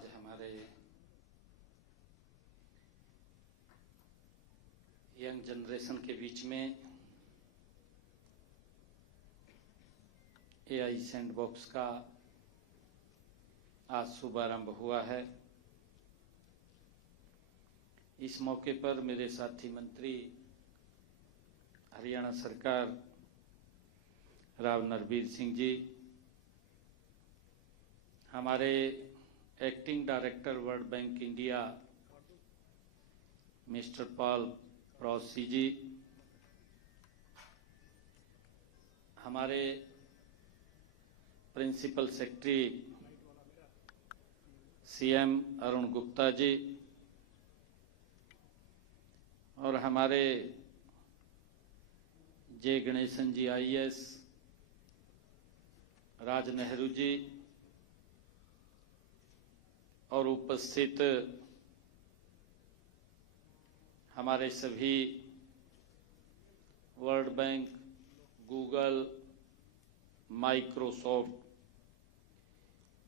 आज हमारे young generation के बीच में एआई सैंडबॉक्स का आज शुभारंभ हुआ है। इस मौके पर मेरे साथी मंत्री हरियाणा सरकार राव नरबीर सिंह जी, हमारे acting director World Bank India mister Paul Procee ji, हमारे principal secretary CM Arun Gupta ji और हमारे जे गणेशन जी आईएएस, राज नेहरू जी और उपस्थित हमारे सभी World Bank, Google, Microsoft,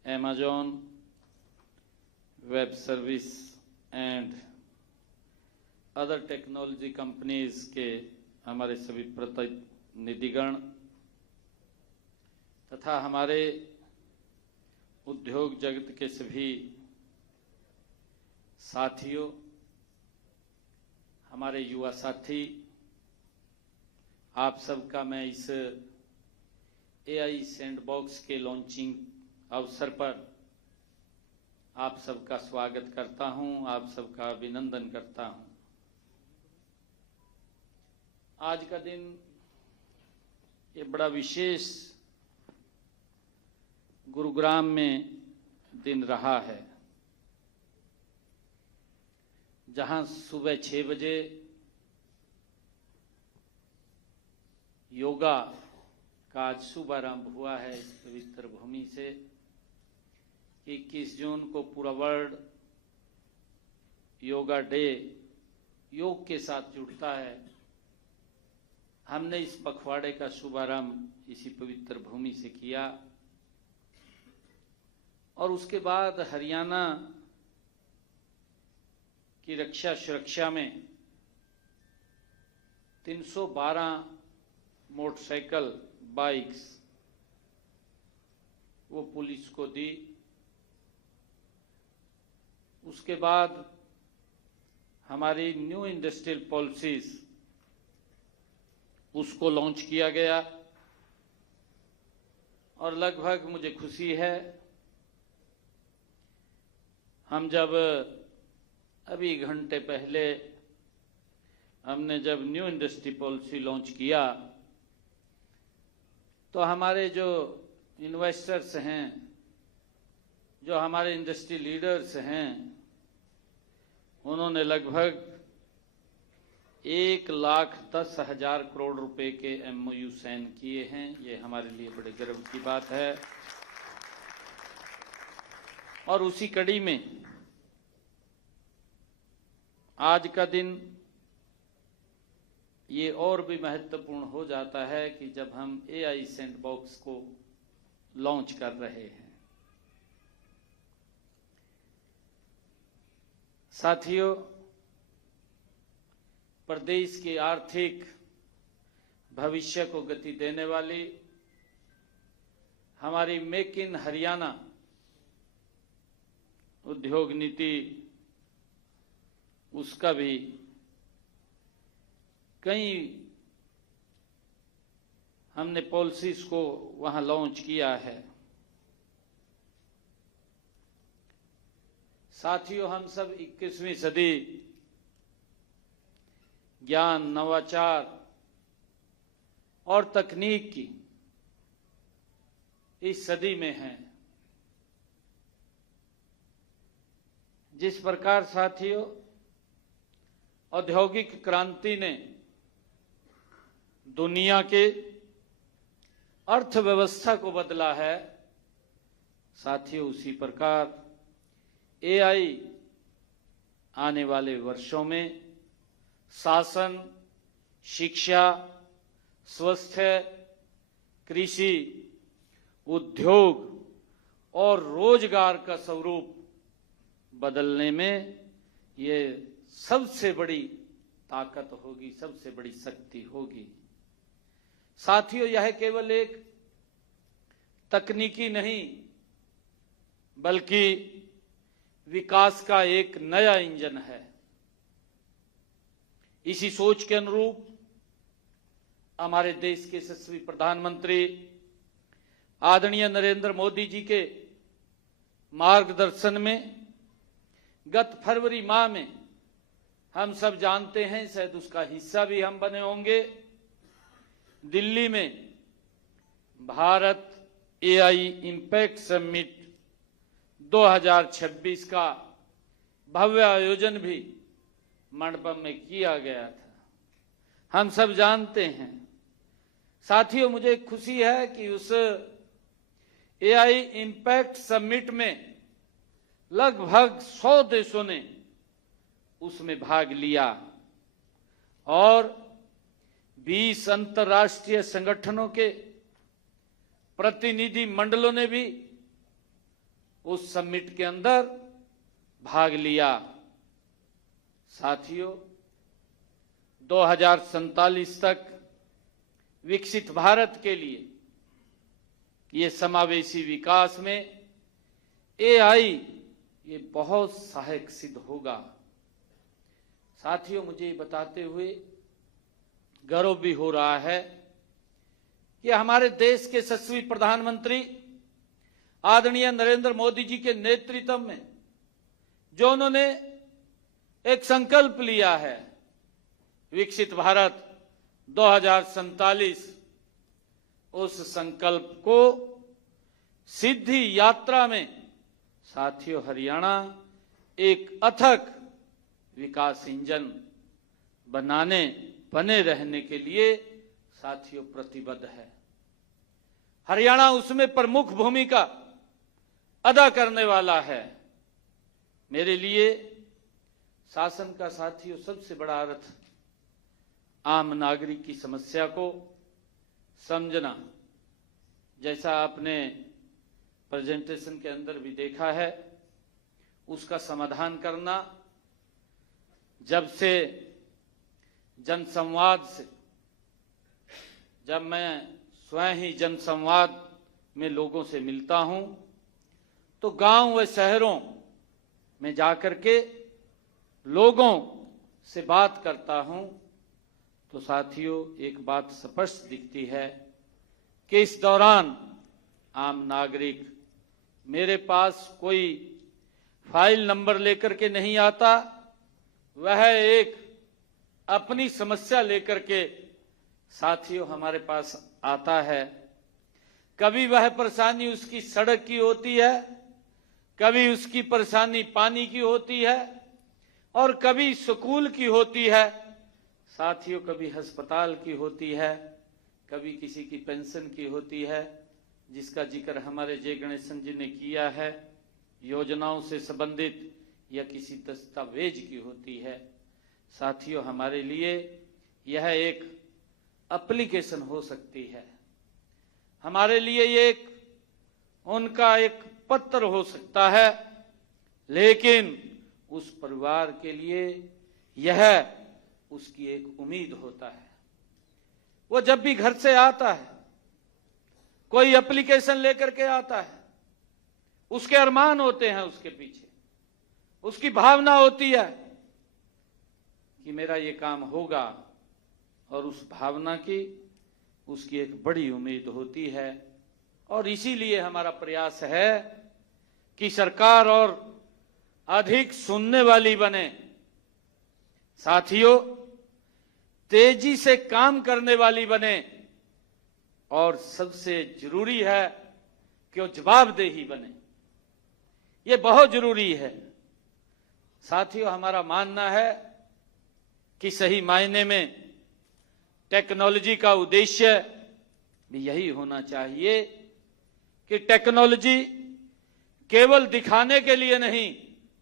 Amazon web service and other technology companies के हमारे सभी प्रतिनिधिगण तथा हमारे उद्योग जगत के सभी साथियों, हमारे युवा साथी, आप सबका मैं इस एआई सैंडबॉक्स के लॉन्चिंग अवसर पर आप सबका स्वागत करता हूं, आप सबका अभिनंदन करता हूं। आज का दिन ये बड़ा विशेष गुरुग्राम में दिन रहा है, जहां सुबह 6 बजे योगा का आज शुभारंभ हुआ है इस पवित्र भूमि से। 21 जून को पूरा वर्ल्ड योगा डे योग के साथ जुड़ता है। हमने इस पखवाड़े का शुभारंभ इसी पवित्र भूमि से किया और उसके बाद हरियाणा की रक्षा सुरक्षा में 312 मोटरसाइकिल बाइक्स वो पुलिस को दी। उसके बाद हमारी न्यू इंडस्ट्रियल पॉलिसीज उसको लॉन्च किया गया और लगभग मुझे खुशी है, हम जब अभी घंटे पहले हमने जब न्यू इंडस्ट्री पॉलिसी लॉन्च किया तो हमारे जो इन्वेस्टर्स हैं, जो हमारे इंडस्ट्री लीडर्स हैं, उन्होंने लगभग 1,10,000 करोड़ रुपए के एमओयू साइन किए हैं। ये हमारे लिए बड़े गर्व की बात है। और उसी कड़ी में आज का दिन ये और भी महत्वपूर्ण हो जाता है कि जब हम एआई सैंडबॉक्स को लॉन्च कर रहे हैं। साथियों, प्रदेश की आर्थिक भविष्य को गति देने वाली हमारी मेक इन हरियाणा उद्योग नीति, उसका भी कई हमने पॉलिसीज को वहां लॉन्च किया है। साथियों, हम सब 21वीं सदी ज्ञान, नवाचार और तकनीक की इस सदी में हैं। जिस प्रकार साथियों औद्योगिक क्रांति ने दुनिया के अर्थव्यवस्था को बदला है, साथियों उसी प्रकार एआई आने वाले वर्षों में शासन, शिक्षा, स्वास्थ्य, कृषि, उद्योग और रोजगार का स्वरूप बदलने में ये सबसे बड़ी ताकत होगी, सबसे बड़ी शक्ति होगी। साथियों, यह केवल एक तकनीकी नहीं बल्कि विकास का एक नया इंजन है। इसी सोच के अनुरूप हमारे देश के यशस्वी प्रधानमंत्री आदरणीय नरेंद्र मोदी जी के मार्गदर्शन में गत फरवरी माह में, हम सब जानते हैं, शायद उसका हिस्सा भी हम बने होंगे, दिल्ली में भारत एआई इम्पैक्ट समिट 2026 का भव्य आयोजन भी मंडपम में किया गया था। हम सब जानते हैं। साथियों, मुझे खुशी है कि उस एआई इम्पैक्ट समिट में लगभग 100 देशों ने उसमें भाग लिया और 20 अंतर्राष्ट्रीय संगठनों के प्रतिनिधि मंडलों ने भी उस समिट के अंदर भाग लिया। साथियों, 2047 तक विकसित भारत के लिए ये समावेशी विकास में एआई ये बहुत सहायक सिद्ध होगा। साथियों, मुझे ये बताते हुए गर्व भी हो रहा है कि हमारे देश के यशस्वी प्रधानमंत्री आदरणीय नरेंद्र मोदी जी के नेतृत्व में जो उन्होंने एक संकल्प लिया है, विकसित भारत 2047, उस संकल्प को सिद्धि यात्रा में साथियों हरियाणा एक अथक विकास इंजन बने रहने के लिए साथियों प्रतिबद्ध है। हरियाणा उसमें प्रमुख भूमिका अदा करने वाला है। मेरे लिए शासन का साथियों सबसे बड़ा अर्थ आम नागरिक की समस्या को समझना, जैसा आपने प्रेजेंटेशन के अंदर भी देखा है, उसका समाधान करना। जब से जनसंवाद से, जब मैं स्वयं ही जनसंवाद में लोगों से मिलता हूं तो गांव व शहरों में जाकर के लोगों से बात करता हूं तो साथियों एक बात स्पष्ट दिखती है कि इस दौरान आम नागरिक मेरे पास कोई फाइल नंबर लेकर के नहीं आता, वह एक अपनी समस्या लेकर के साथियों हमारे पास आता है। कभी वह परेशानी उसकी सड़क की होती है, कभी उसकी परेशानी पानी की होती है और कभी स्कूल की होती है साथियों, कभी अस्पताल की होती है, कभी किसी की पेंशन की होती है, जिसका जिक्र हमारे जय गणेशन जी ने किया है, योजनाओं से संबंधित या किसी दस्तावेज की होती है। साथियों, हमारे लिए यह एक एप्लीकेशन हो सकती है, हमारे लिए ये एक उनका एक पत्र हो सकता है, लेकिन उस परिवार के लिए यह उसकी एक उम्मीद होता है। वो जब भी घर से आता है, कोई एप्लीकेशन लेकर के आता है, उसके अरमान होते हैं, उसके पीछे उसकी भावना होती है कि मेरा ये काम होगा, और उस भावना की उसकी एक बड़ी उम्मीद होती है। और इसीलिए हमारा प्रयास है कि सरकार और अधिक सुनने वाली बने, साथियों तेजी से काम करने वाली बने, और सबसे जरूरी है कि वो जवाबदेही बने। ये बहुत जरूरी है। साथियों, हमारा मानना है कि सही मायने में टेक्नोलॉजी का उद्देश्य भी यही होना चाहिए कि टेक्नोलॉजी केवल दिखाने के लिए नहीं,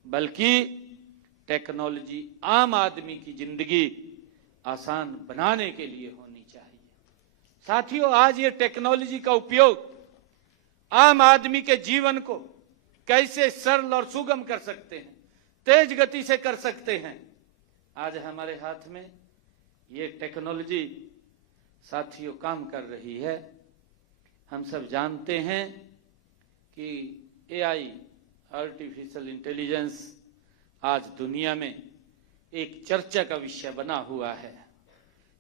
बल्कि टेक्नोलॉजी आम आदमी की जिंदगी आसान बनाने के लिए होनी चाहिए। साथियों, आज ये टेक्नोलॉजी का उपयोग आम आदमी के जीवन को कैसे सरल और सुगम कर सकते हैं, तेज गति से कर सकते हैं। आज हमारे हाथ में ये टेक्नोलॉजी साथियों काम कर रही है। हम सब जानते हैं कि एआई, आर्टिफिशियल इंटेलिजेंस, आज दुनिया में एक चर्चा का विषय बना हुआ है।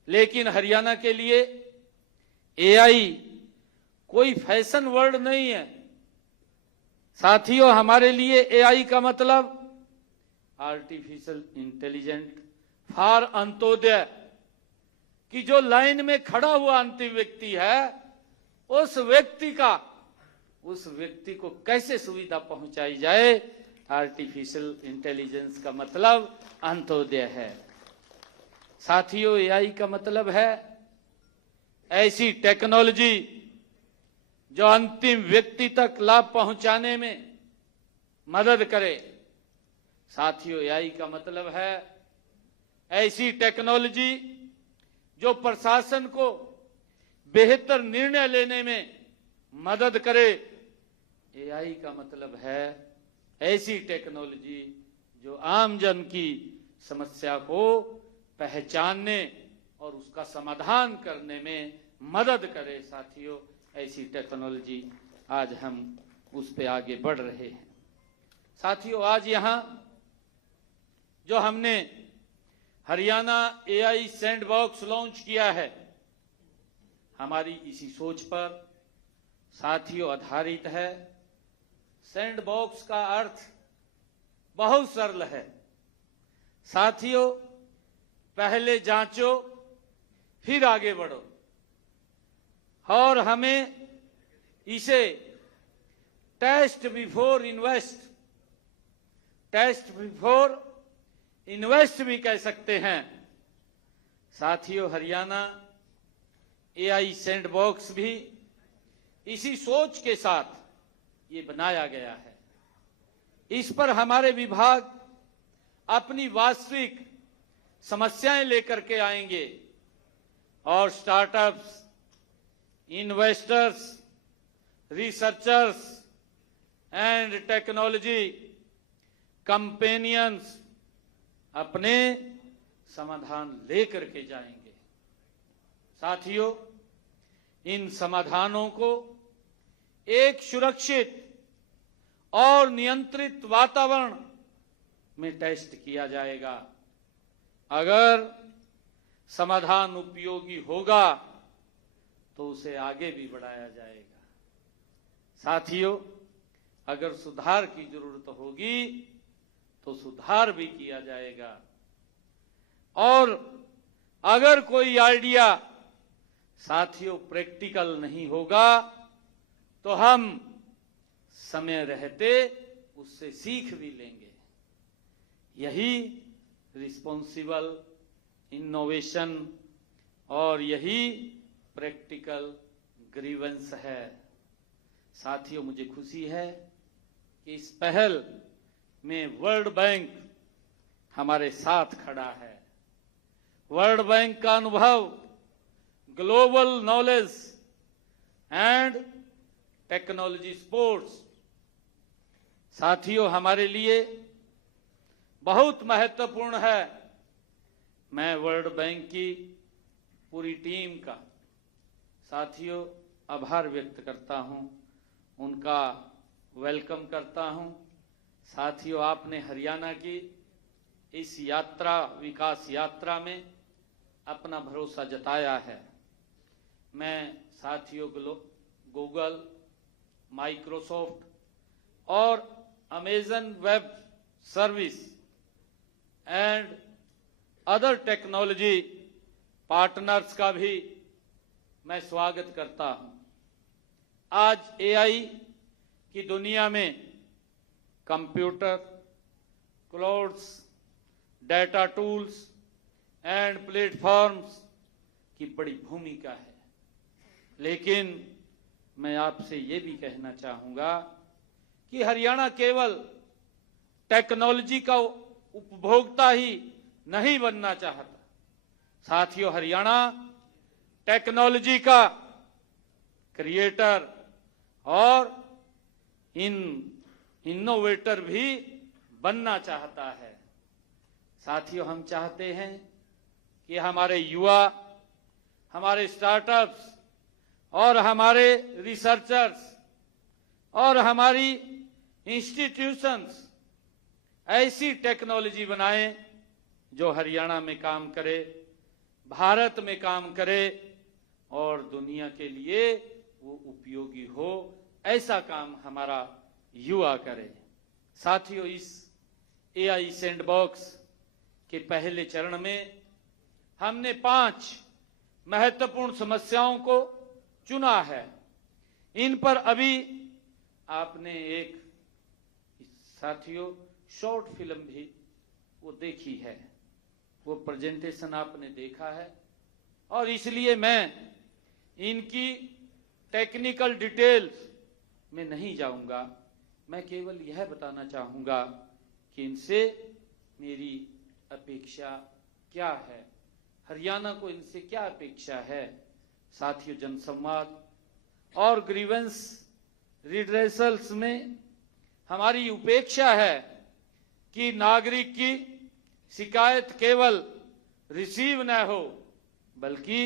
लेकिन हरियाणा के लिए एआई कोई फैशन वर्ड नहीं है साथियों। हमारे लिए एआई का मतलब आर्टिफिशियल इंटेलिजेंट फॉर अंत्योदय, कि जो लाइन में खड़ा हुआ अंतिम व्यक्ति है, उस व्यक्ति को कैसे सुविधा पहुंचाई जाए। आर्टिफिशियल इंटेलिजेंस का मतलब अंत्योदय है साथियों। एआई का मतलब है ऐसी टेक्नोलॉजी जो अंतिम व्यक्ति तक लाभ पहुंचाने में मदद करे। साथियों, एआई का मतलब है ऐसी टेक्नोलॉजी जो प्रशासन को बेहतर निर्णय लेने में मदद करे। एआई का मतलब है ऐसी टेक्नोलॉजी जो आम जन की समस्या को पहचानने और उसका समाधान करने में मदद करे। साथियों, ऐसी टेक्नोलॉजी आज हम उस पे आगे बढ़ रहे हैं। साथियों, आज यहाँ जो हमने हरियाणा एआई सैंडबॉक्स लॉन्च किया है, हमारी इसी सोच पर साथियों आधारित है। सैंडबॉक्स का अर्थ बहुत सरल है साथियों, पहले जांचो फिर आगे बढ़ो। और हमें इसे टेस्ट बिफोर इन्वेस्ट भी कह सकते हैं। साथियों, हरियाणा एआई सैंडबॉक्स भी इसी सोच के साथ ये बनाया गया है। इस पर हमारे विभाग अपनी वास्तविक समस्याएं लेकर के आएंगे और startups, investors, researchers and technology companions अपने समाधान लेकर के जाएंगे। साथियों, इन समाधानों को एक सुरक्षित और नियंत्रित वातावरण में टेस्ट किया जाएगा। अगर समाधान उपयोगी होगा तो उसे आगे भी बढ़ाया जाएगा। साथियों, अगर सुधार की जरूरत होगी तो सुधार भी किया जाएगा। और अगर कोई आइडिया साथियों प्रैक्टिकल नहीं होगा तो हम समय रहते उससे सीख भी लेंगे। यही रिस्पॉन्सिबल इनोवेशन और यही प्रैक्टिकल ग्रीवेंस है। साथियों, मुझे खुशी है कि इस पहल में वर्ल्ड बैंक हमारे साथ खड़ा है। वर्ल्ड बैंक का अनुभव global knowledge and technology sports साथियों हमारे लिए बहुत महत्वपूर्ण है। मैं वर्ल्ड बैंक की पूरी टीम का साथियों आभार व्यक्त करता हूं, उनका वेलकम करता हूं। साथियों, आपने हरियाणा की इस यात्रा, विकास यात्रा में अपना भरोसा जताया है। मैं साथियों गूगल, माइक्रोसॉफ्ट और Amazon web service and other technology partners का भी मैं स्वागत करता हूं। आज एआई की दुनिया में computer, clouds, data tools and platforms की बड़ी भूमिका है। लेकिन मैं आपसे ये भी कहना चाहूंगा कि हरियाणा केवल टेक्नोलॉजी का उपभोक्ता ही नहीं बनना चाहता। साथियों, हरियाणा टेक्नोलॉजी का क्रिएटर और इनोवेटर भी बनना चाहता है। साथियों, हम चाहते हैं कि हमारे युवा, हमारे स्टार्टअप्स और हमारे रिसर्चर्स और हमारी इंस्टीट्यूशंस ऐसी टेक्नोलॉजी बनाएं जो हरियाणा में काम करे, भारत में काम करे और दुनिया के लिए वो उपयोगी हो। ऐसा काम हमारा युवा करे। साथियों, इस एआई सैंडबॉक्स के पहले चरण में हमने 5 महत्वपूर्ण समस्याओं को चुना है। इन पर अभी आपने एक साथियों शॉर्ट फिल्म भी वो देखी है, वो प्रेजेंटेशन आपने देखा है, और इसलिए मैं इनकी टेक्निकल डिटेल्स में नहीं जाऊंगा। मैं केवल यह बताना चाहूंगा कि इनसे मेरी अपेक्षा क्या है, हरियाणा को इनसे क्या अपेक्षा है। साथियों, जनसंवाद और ग्रीवेंस रिड्रेसल्स में हमारी उपेक्षा है कि नागरिक की शिकायत केवल रिसीव न हो बल्कि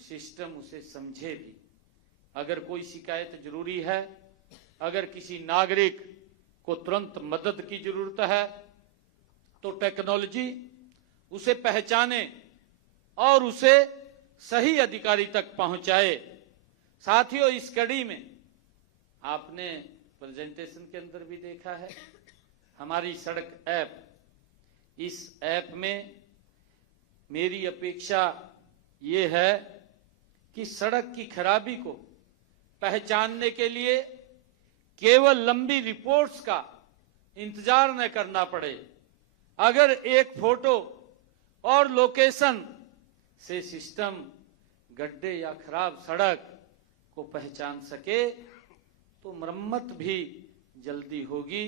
सिस्टम उसे समझे भी। अगर कोई शिकायत जरूरी है, अगर किसी नागरिक को तुरंत मदद की जरूरत है, तो टेक्नोलॉजी उसे पहचाने और उसे सही अधिकारी तक पहुंचाए। साथियों, इस कड़ी में आपने प्रेजेंटेशन के अंदर भी देखा है हमारी सड़क ऐप। इस ऐप में मेरी अपेक्षा ये है कि सड़क की खराबी को पहचानने के लिए केवल लंबी रिपोर्ट्स का इंतजार न करना पड़े। अगर एक फोटो और लोकेशन से सिस्टम गड्ढे या खराब सड़क को पहचान सके तो मरम्मत भी जल्दी होगी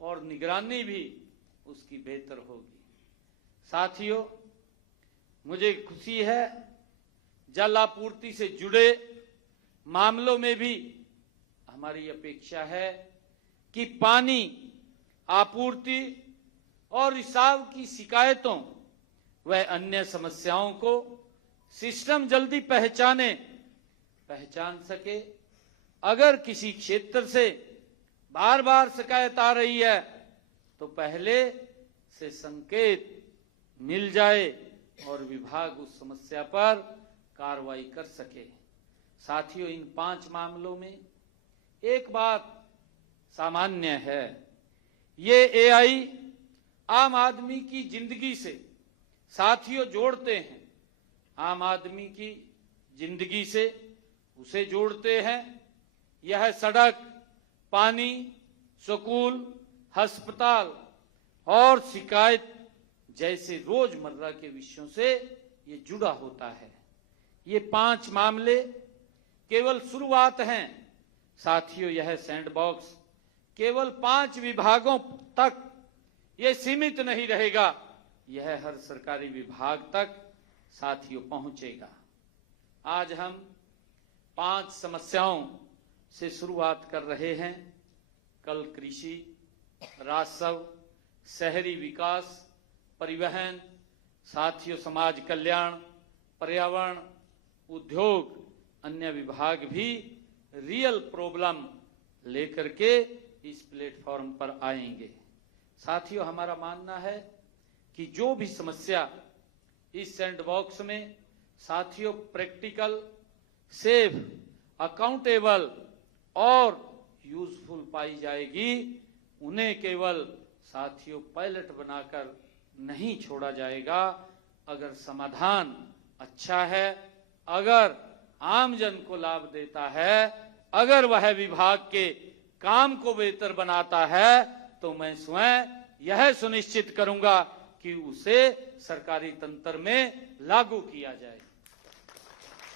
और निगरानी भी उसकी बेहतर होगी। साथियों, मुझे खुशी है जल आपूर्ति से जुड़े मामलों में भी हमारी अपेक्षा है कि पानी आपूर्ति और रिसाव की शिकायतों व अन्य समस्याओं को सिस्टम जल्दी पहचान सके। अगर किसी क्षेत्र से बार बार शिकायत आ रही है तो पहले से संकेत मिल जाए और विभाग उस समस्या पर कार्रवाई कर सके। साथियों, इन 5 मामलों में एक बात सामान्य है, ये एआई आम आदमी की जिंदगी से साथियों जोड़ते हैं। आम आदमी की जिंदगी से उसे जोड़ते हैं। यह सड़क, पानी, स्कूल, अस्पताल और शिकायत जैसे रोजमर्रा के विषयों से ये जुड़ा होता है। ये 5 मामले केवल शुरुआत हैं। साथियों, यह सैंडबॉक्स केवल 5 विभागों तक ये सीमित नहीं रहेगा, यह हर सरकारी विभाग तक साथियों पहुंचेगा। आज हम 5 समस्याओं से शुरुआत कर रहे हैं। कल कृषि, राजस्व, शहरी विकास, परिवहन, साथियों समाज कल्याण, पर्यावरण, उद्योग, अन्य विभाग भी रियल प्रॉब्लम लेकर के इस प्लेटफॉर्म पर आएंगे। साथियों, हमारा मानना है कि जो भी समस्या इस सैंडबॉक्स में साथियों प्रैक्टिकल, सेफ, अकाउंटेबल और यूजफुल पाई जाएगी, उन्हें केवल साथियों पायलट बनाकर नहीं छोड़ा जाएगा। अगर समाधान अच्छा है, अगर आमजन को लाभ देता है, अगर वह विभाग के काम को बेहतर बनाता है, तो मैं स्वयं यह सुनिश्चित करूंगा कि उसे सरकारी तंत्र में लागू किया जाए।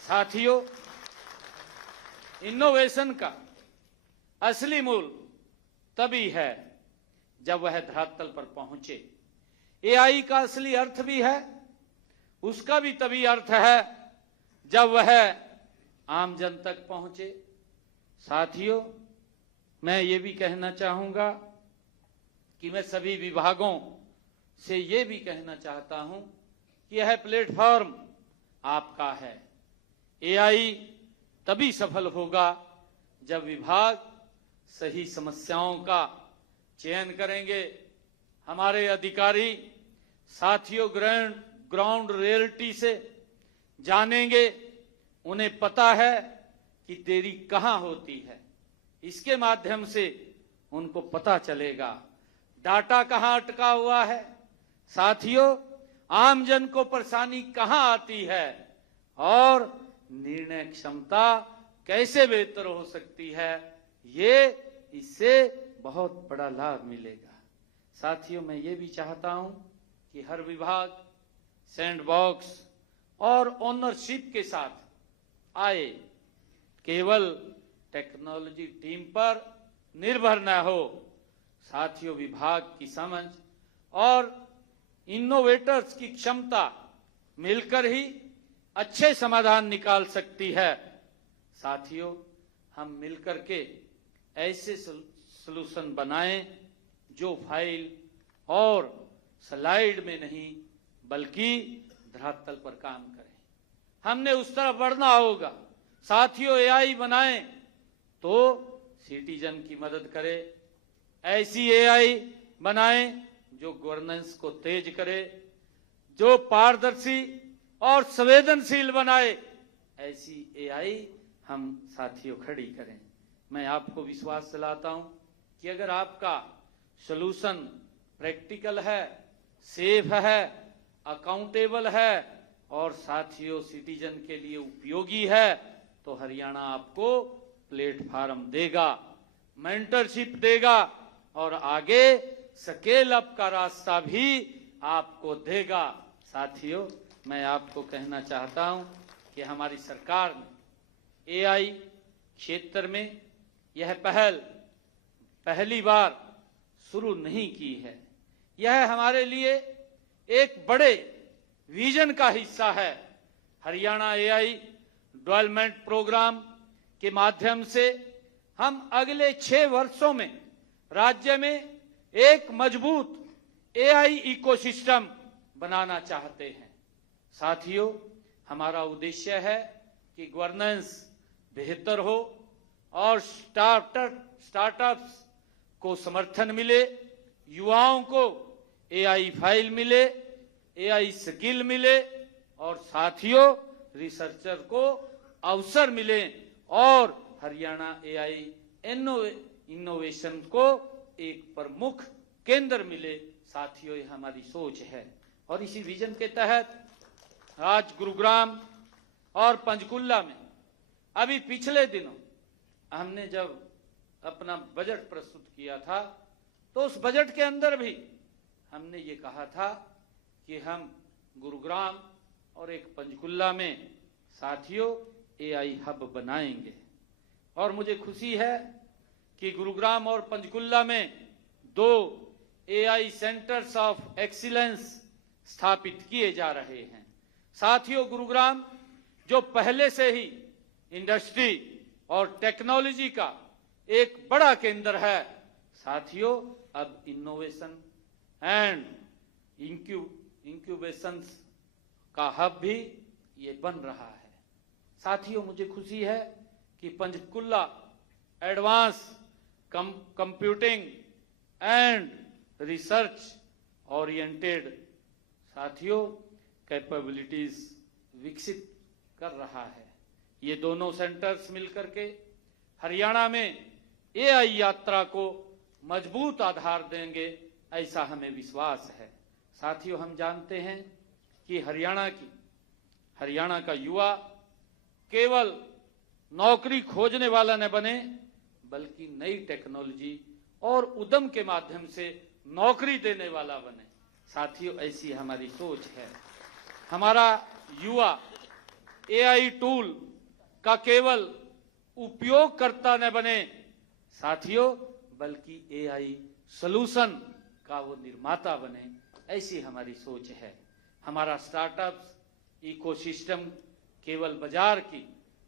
साथियों, इनोवेशन का असली मूल तभी है जब वह धरातल पर पहुंचे। एआई का असली अर्थ भी है, उसका भी तभी अर्थ है जब वह आम जन तक पहुंचे। साथियों, मैं ये भी कहना चाहूंगा कि मैं सभी विभागों से ये भी कहना चाहता हूं कि यह प्लेटफॉर्म आपका है। एआई तभी सफल होगा जब विभाग सही समस्याओं का चयन करेंगे। हमारे अधिकारी साथियों ग्राउंड रियलिटी से जानेंगे, उन्हें पता है कि देरी कहां होती है। इसके माध्यम से उनको पता चलेगा डाटा कहां अटका हुआ है। साथियों, आमजन को परेशानी कहां आती है और निर्णय क्षमता कैसे बेहतर हो सकती है, ये इससे बहुत बड़ा लाभ मिलेगा। साथियों, मैं ये भी चाहता हूं कि हर विभाग सैंडबॉक्स और ओनरशिप के साथ आए, केवल टेक्नोलॉजी टीम पर निर्भर न हो। साथियों, विभाग की समझ और इनोवेटर्स की क्षमता मिलकर ही अच्छे समाधान निकाल सकती है। साथियों, हम मिलकर के ऐसे सलूशन बनाएं जो फाइल और स्लाइड में नहीं बल्कि धरातल पर काम करें। हमने उस तरफ बढ़ना होगा। साथियों, एआई बनाएं तो सिटीजन की मदद करे। ऐसी एआई बनाएं जो गवर्नेंस को तेज करे, जो पारदर्शी और संवेदनशील बनाए। ऐसी एआई हम साथियों खड़ी करें। मैं आपको विश्वास दिलाता हूं कि अगर आपका सॉल्यूशन प्रैक्टिकल है, सेफ है, अकाउंटेबल है और साथियों सिटीजन के लिए उपयोगी है, तो हरियाणा आपको प्लेटफॉर्म देगा, मेंटरशिप देगा और आगे स्केल अप का रास्ता भी आपको देगा। साथियों, मैं आपको कहना चाहता हूं कि हमारी सरकार ने एआई क्षेत्र में यह पहली बार शुरू नहीं की है। यह हमारे लिए एक बड़े विजन का हिस्सा है। हरियाणा एआई डेवलपमेंट प्रोग्राम के माध्यम से हम अगले 6 वर्षों में राज्य में एक मजबूत एआई इकोसिस्टम बनाना चाहते हैं। साथियों, हमारा उद्देश्य है कि गवर्नेंस बेहतर हो और स्टार्टअप्स को समर्थन मिले, युवाओं को एआई फाइल मिले, एआई स्किल मिले और साथियों रिसर्चर को अवसर मिले और हरियाणा एआई इनोवेशन को एक प्रमुख केंद्र मिले। साथियों, यह हमारी सोच है और इसी विजन के तहत आज गुरुग्राम और पंचकुला में अभी पिछले दिनों हमने जब अपना बजट प्रस्तुत किया था तो उस बजट के अंदर भी हमने ये कहा था कि हम गुरुग्राम और एक पंचकुला में साथियों एआई हब बनाएंगे। और मुझे खुशी है कि गुरुग्राम और पंचकुला में 2 एआई सेंटर्स ऑफ एक्सीलेंस स्थापित किए जा रहे हैं। साथियों, गुरुग्राम जो पहले से ही इंडस्ट्री और टेक्नोलॉजी का एक बड़ा केंद्र है, साथियों अब इनोवेशन एंड इंक्यूबेशन का हब भी ये बन रहा है। साथियों, मुझे खुशी है कि Panchkula advance computing and research oriented साथियों कैपेबिलिटीज विकसित कर रहा है। ये दोनों सेंटर्स मिलकर के हरियाणा में एआई यात्रा को मजबूत आधार देंगे, ऐसा हमें विश्वास है। साथियों, हम जानते हैं कि हरियाणा का युवा केवल नौकरी खोजने वाला न बने बल्कि नई टेक्नोलॉजी और उद्यम के माध्यम से नौकरी देने वाला बने। साथियों, ऐसी हमारी सोच है। हमारा युवा एआई टूल का केवल उपयोगकर्ता न बने साथियों बल्कि एआई सॉल्यूशन का वो निर्माता बने, ऐसी हमारी सोच है। हमारा स्टार्टअप्स इकोसिस्टम केवल बाजार की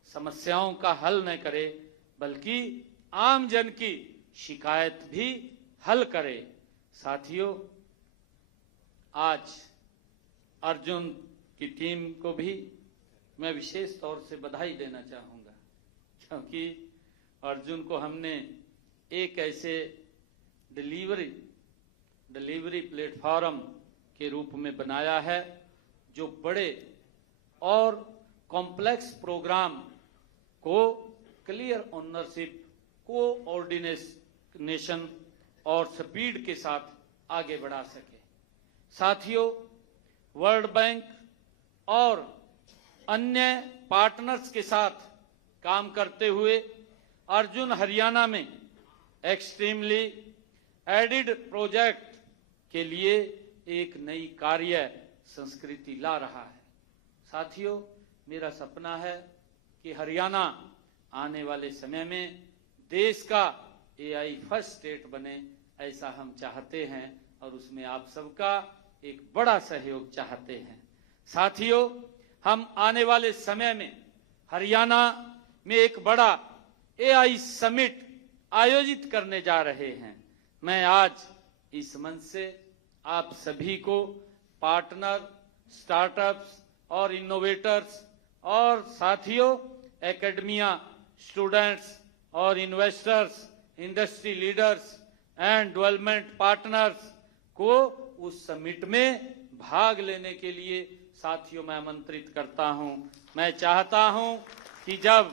समस्याओं का हल न करे बल्कि आम जन की शिकायत भी हल करे। साथियों, आज अर्जुन की टीम को भी मैं विशेष तौर से बधाई देना चाहूँगा, क्योंकि अर्जुन को हमने एक ऐसे डिलीवरी प्लेटफॉर्म के रूप में बनाया है जो बड़े और कॉम्प्लेक्स प्रोग्राम को क्लियर ओनरशिप, कोऑर्डिनेशन और स्पीड के साथ आगे बढ़ा सके। साथियों, वर्ल्ड बैंक और अन्य पार्टनर्स के साथ काम करते हुए अर्जुन हरियाणा में एक्सट्रीमली एडिड प्रोजेक्ट के लिए एक नई कार्य संस्कृति ला रहा है। साथियों, मेरा सपना है कि हरियाणा आने वाले समय में देश का एआई फर्स्ट स्टेट बने, ऐसा हम चाहते हैं और उसमें आप सबका एक बड़ा सहयोग चाहते हैं। साथियों, हम आने वाले समय में हरियाणा में एक बड़ा एआई समिट आयोजित करने जा रहे हैं। मैं आज इस मंच से आप सभी को पार्टनर, स्टार्टअप्स और इनोवेटर्स और साथियों एकेडमिया, स्टूडेंट्स और investors, industry leaders and development partners को उस समिट में भाग लेने के लिए साथियों मैं आमंत्रित करता हूं। मैं चाहता हूं कि जब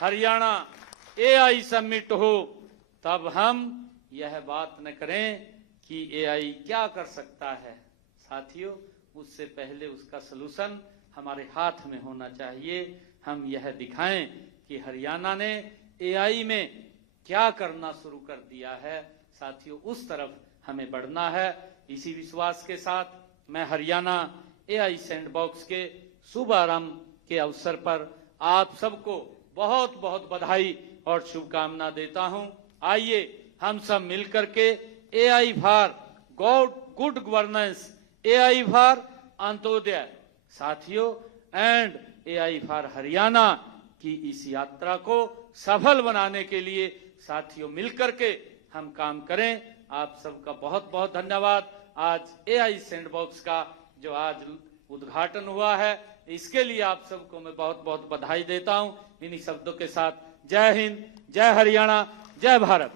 हरियाणा एआई समिट हो तब हम यह बात न करें कि एआई क्या कर सकता है। साथियों, उससे पहले उसका सलूशन हमारे हाथ में होना चाहिए। हम यह दिखाएं कि हरियाणा ने एआई में क्या करना शुरू कर दिया है। साथियों, उस तरफ हमें बढ़ना है। इसी विश्वास के साथ मैं हरियाणा एआई सैंडबॉक्स के शुभ आरंभ के अवसर पर आप सबको बहुत बहुत बधाई और शुभकामना देता हूं। आइए हम सब मिलकर के AI for good governance, AI for Antyodaya साथियों एंड एआई फॉर हरियाणा की इस यात्रा को सफल बनाने के लिए साथियों मिलकर के हम काम करें। आप सबका बहुत बहुत धन्यवाद। आज एआई सैंडबॉक्स का जो आज उद्घाटन हुआ है, इसके लिए आप सबको मैं बहुत बहुत बधाई देता हूं। इन्हीं शब्दों के साथ जय हिंद, जय हरियाणा, जय भारत।